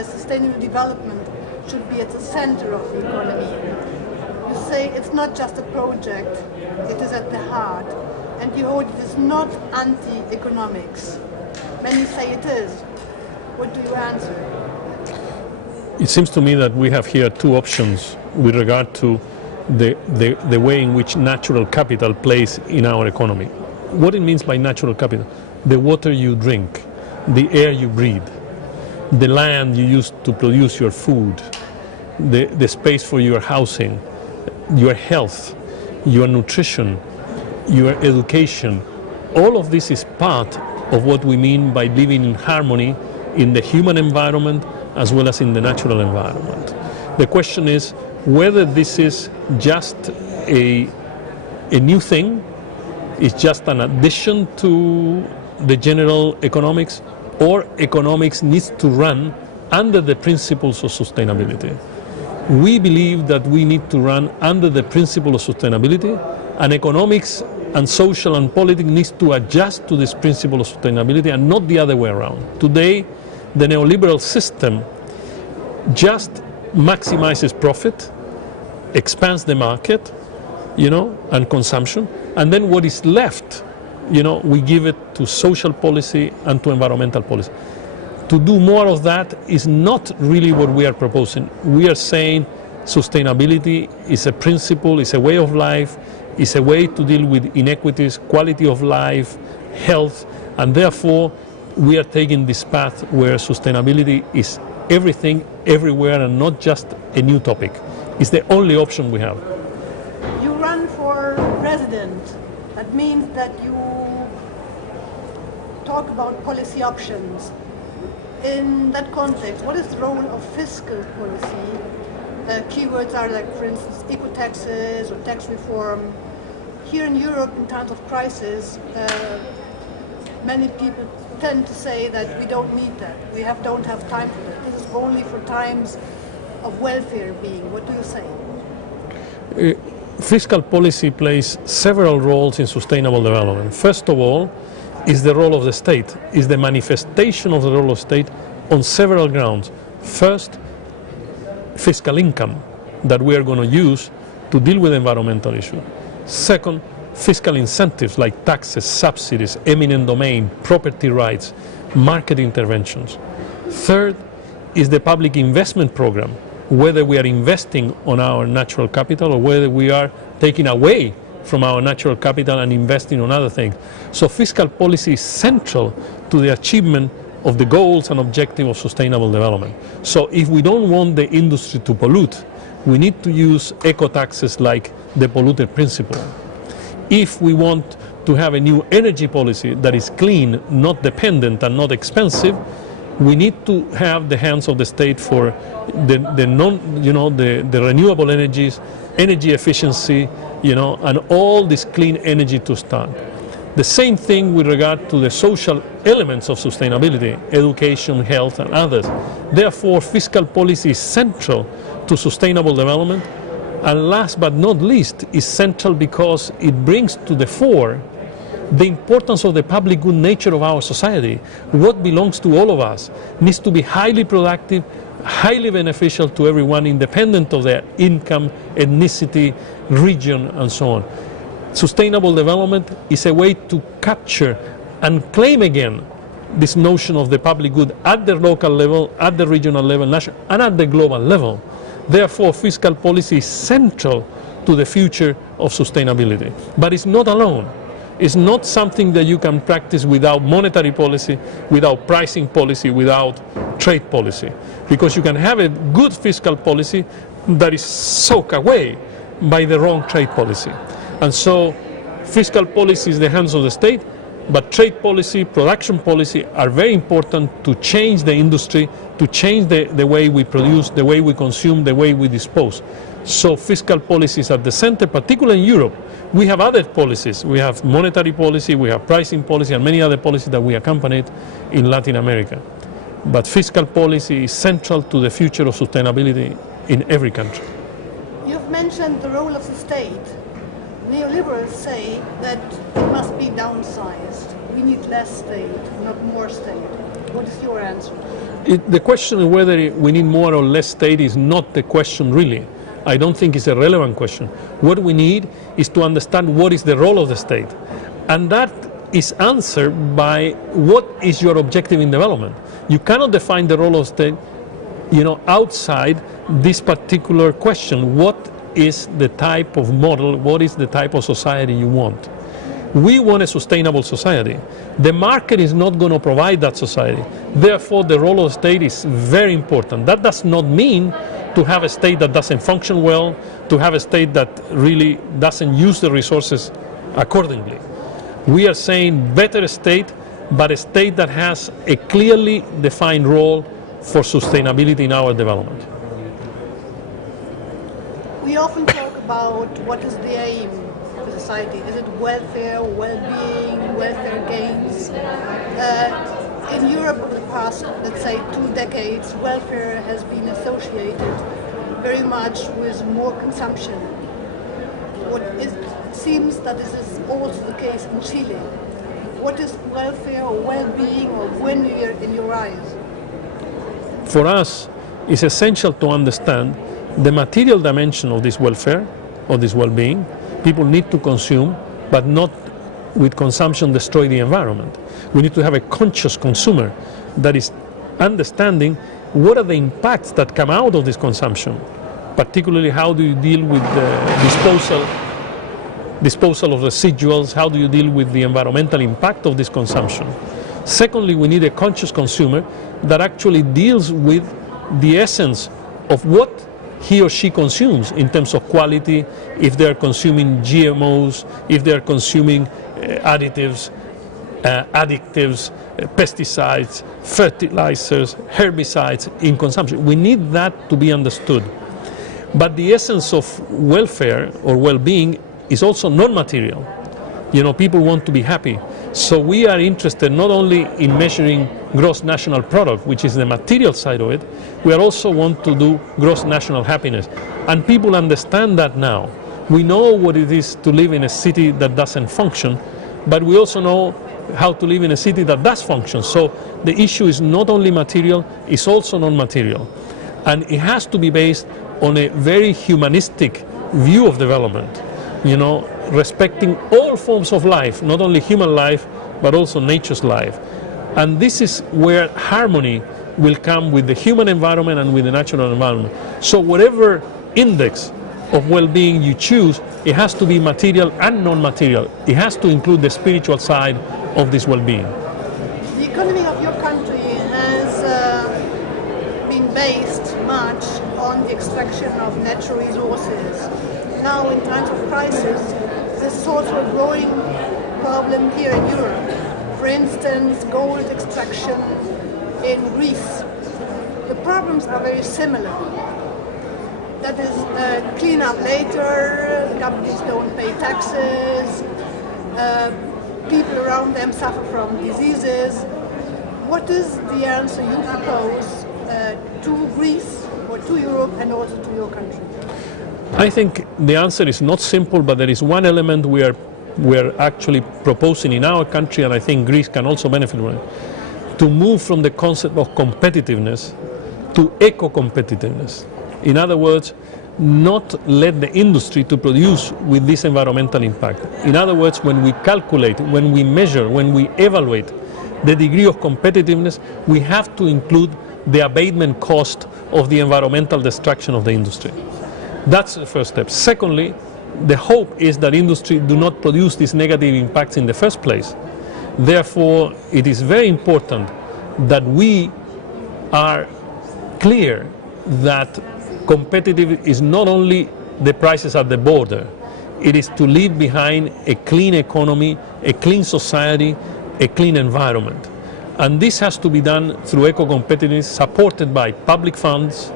that sustainable development should be at the center of the economy. You say it's not just a project, it is at the heart. And you hold it is not anti-economics. Many say it is. What do you answer? It seems to me that we have here two options with regard to the way in which natural capital plays in our economy. What it means by natural capital: the water you drink, the air you breathe, the land you use to produce your food, the space for your housing, your health, your nutrition, your education. All of this is part of what we mean by living in harmony in the human environment as well as in the natural environment. The question is whether this is just a new thing, it's just an addition to the general economics, or economics needs to run under the principles of sustainability. We believe that we need to run under the principle of sustainability, and economics and social and politics needs to adjust to this principle of sustainability and not the other way around. Today, the neoliberal system just maximizes profit, expands the market, and consumption, and then what is left, we give it to social policy and to environmental policy. To do more of that is not really what we are proposing. We are saying sustainability is a principle, is a way of life, is a way to deal with inequities, quality of life, health, and therefore we are taking this path where sustainability is everything, everywhere, and not just a new topic. It's the only option we have. You run for president. That means that you talk about policy options. In that context, what is the role of fiscal policy? Keywords are like, for instance, eco-taxes or tax reform. Here in Europe, in times of crisis, many people tend to say that we don't need that. We don't have time for that. This is only for times of welfare being. What do you say? Fiscal policy plays several roles in sustainable development. First of all, is the role of the state, is the manifestation of the role of state on several grounds. First, fiscal income that we are going to use to deal with environmental issues. Second, fiscal incentives like taxes, subsidies, eminent domain, property rights, market interventions. Third is the public investment program, whether we are investing on our natural capital or whether we are taking away from our natural capital and investing on other things. So fiscal policy is central to the achievement of the goals and objectives of sustainable development. So if we don't want the industry to pollute, we need to use eco-taxes like the polluter principle. If we want to have a new energy policy that is clean, not dependent, and not expensive, we need to have the hands of the state for the renewable energies, energy efficiency, and all this clean energy to start. The same thing with regard to the social elements of sustainability, education, health, and others. Therefore, fiscal policy is central to sustainable development, and last but not least, is central because it brings to the fore the importance of the public good nature of our society. What belongs to all of us needs to be highly productive, highly beneficial to everyone, independent of their income, ethnicity, region, and so on. Sustainable development is a way to capture and claim again this notion of the public good at the local level, at the regional level, national, and at the global level. Therefore, fiscal policy is central to the future of sustainability. But it's not alone. It's not something that you can practice without monetary policy, without pricing policy, without trade policy. Because you can have a good fiscal policy that is soaked away by the wrong trade policy. And so fiscal policy is the hands of the state, but trade policy, production policy are very important to change the industry, to change the way we produce, the way we consume, the way we dispose. So fiscal policy is at the center, particularly in Europe. We have other policies. We have monetary policy, we have pricing policy, and many other policies that we accompanied in Latin America. But fiscal policy is central to the future of sustainability in every country. You've mentioned the role of the state. Neoliberals say that it must be downsized. We need less state, not more state. What is your answer? The question of whether we need more or less state is not the question really. I don't think it's a relevant question. What we need is to understand what is the role of the state. And that is answered by what is your objective in development. You cannot define the role of state, outside this particular question. What is the type of model, what is the type of society you want? We want a sustainable society. The market is not going to provide that society. Therefore, the role of the state is very important. That does not mean to have a state that doesn't function well, to have a state that really doesn't use the resources accordingly. We are saying better state, but a state that has a clearly defined role for sustainability in our development. We often talk about what is the aim of a society. Is it welfare, well-being, welfare gains? In Europe over the past, let's say, 2 decades, welfare has been associated very much with more consumption. It seems that this is also the case in Chile. What is welfare or well-being or win-year in your eyes? For us, it's essential to understand the material dimension of this welfare, or this well-being. People need to consume, but not with consumption destroy the environment. We need to have a conscious consumer that is understanding what are the impacts that come out of this consumption. Particularly, how do you deal with the disposal of residuals? How do you deal with the environmental impact of this consumption? Secondly, we need a conscious consumer that actually deals with the essence of what he or she consumes in terms of quality, if they're consuming GMOs, if they're consuming additives, pesticides, fertilizers, herbicides in consumption. We need that to be understood. But the essence of welfare or well-being is also non-material. People want to be happy. So we are interested not only in measuring gross national product, which is the material side of it, we also want to do gross national happiness. And people understand that now. We know what it is to live in a city that doesn't function, but we also know how to live in a city that does function. So the issue is not only material, it's also non-material. And it has to be based on a very humanistic view of development, respecting all forms of life, not only human life, but also nature's life. And this is where harmony will come with the human environment and with the natural environment. So whatever index of well-being you choose, it has to be material and non-material. It has to include the spiritual side of this well-being. The economy of your country has been based much on the extraction of natural resources. Now, in times of crisis, this is also a growing problem here in Europe. For instance, gold extraction in Greece. The problems are very similar. That is, clean up later, companies don't pay taxes, people around them suffer from diseases. What is the answer you propose to Greece or to Europe and also to your country? I think the answer is not simple, but there is one element we are actually proposing in our country, and I think Greece can also benefit from it, to move from the concept of competitiveness to eco-competitiveness. In other words, not let the industry to produce with this environmental impact. In other words, when we calculate, when we measure, when we evaluate the degree of competitiveness, we have to include the abatement cost of the environmental destruction of the industry. That's the first step. Secondly, the hope is that industry do not produce these negative impacts in the first place. Therefore, it is very important that we are clear that competitive is not only the prices at the border, it is to leave behind a clean economy, a clean society, a clean environment. And this has to be done through eco-competitiveness supported by public funds,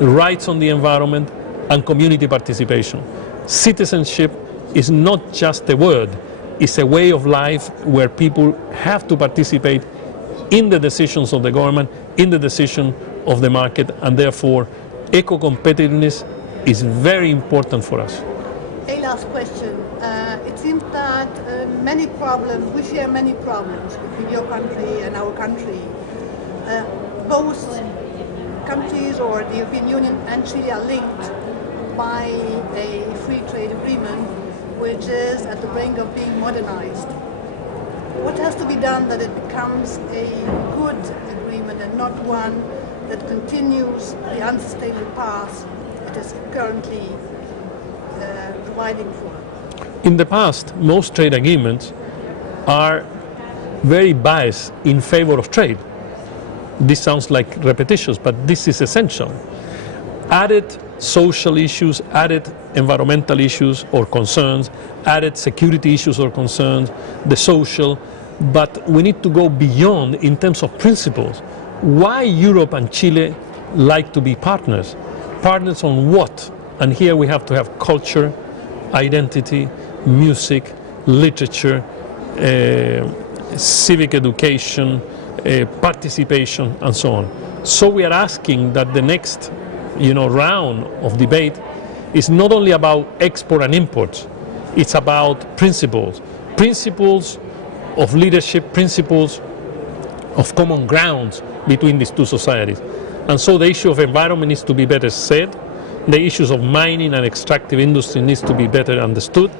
rights on the environment, and community participation. Citizenship is not just a word, it's a way of life where people have to participate in the decisions of the government, in the decision of the market, and therefore eco-competitiveness is very important for us. A last question. It seems that we share many problems between your country and our country. both countries or the European Union and Chile are linked by a free trade agreement which is at the brink of being modernized. What has to be done that it becomes a good agreement and not one that continues the unsustainable path it is currently providing for? In the past, most trade agreements are very biased in favor of trade. This sounds like repetitious, but this is essential. Added social issues, added environmental issues or concerns, added security issues or concerns, the social, but we need to go beyond in terms of principles. Why Europe and Chile like to be partners? Partners on what? And here we have to have culture, identity, music, literature, civic education, participation, and so on. So we are asking that the next round of debate is not only about export and imports, it's about principles of leadership, principles of common grounds between these two societies. And so the issue of environment needs to be better said, the issues of mining and extractive industry needs to be better understood,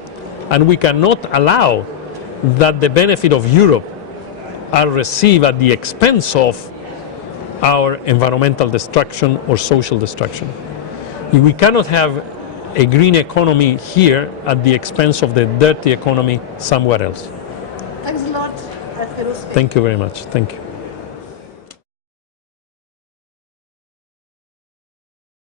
and we cannot allow that the benefit of Europe are received at the expense of our environmental destruction or social destruction. We cannot have a green economy here at the expense of the dirty economy somewhere else. Thanks a lot, Alfredo Sfeir. Thank you very much. Thank you.